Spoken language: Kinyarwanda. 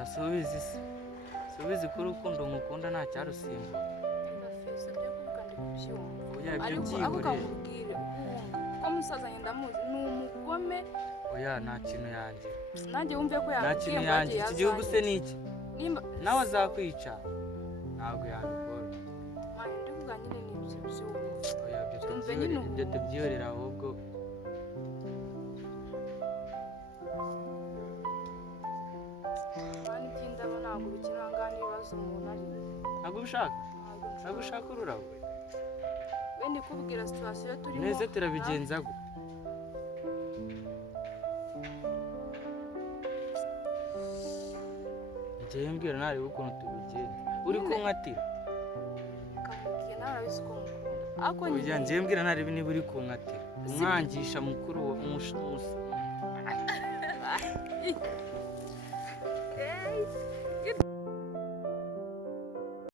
oya subizi ko urukundo ngukunda nta cyarusimbuka. Ndafise byo kuvuga ndi kubyumva. Oya ibyo Ariko byihorere. kamubwire ko musaza nyenda muzi ni umugome. Oya nta kintu yanjye. Nanjye wumve ko Nta yakubwiye kintu ngo yanjye. agiye Iki gihugu se ni iki? Nimba Nawe azakwica. Ntabwo yabikora. mani ndi kuvuga nyine ni ibyo byumva. Oya Tumve nyine ubu. ibyo tubyihorera ahubwo. Mani by'indabo ntabwo bikirangana ibibazo umuntu ari. Ntabwo ubishaka? Ntabwo ushaka ururabo? We ndi kubwira situation turimo. Neze turabigenza gute? Njyewe mbwira nareba ukuntu tubigenza. Uri kunkatira? Kamubwiye nawe urabizi ko mukunda. Ariko nyine Oya njyewe mbwira nareba niba uri kunkatira. Umwangisha mukuru wa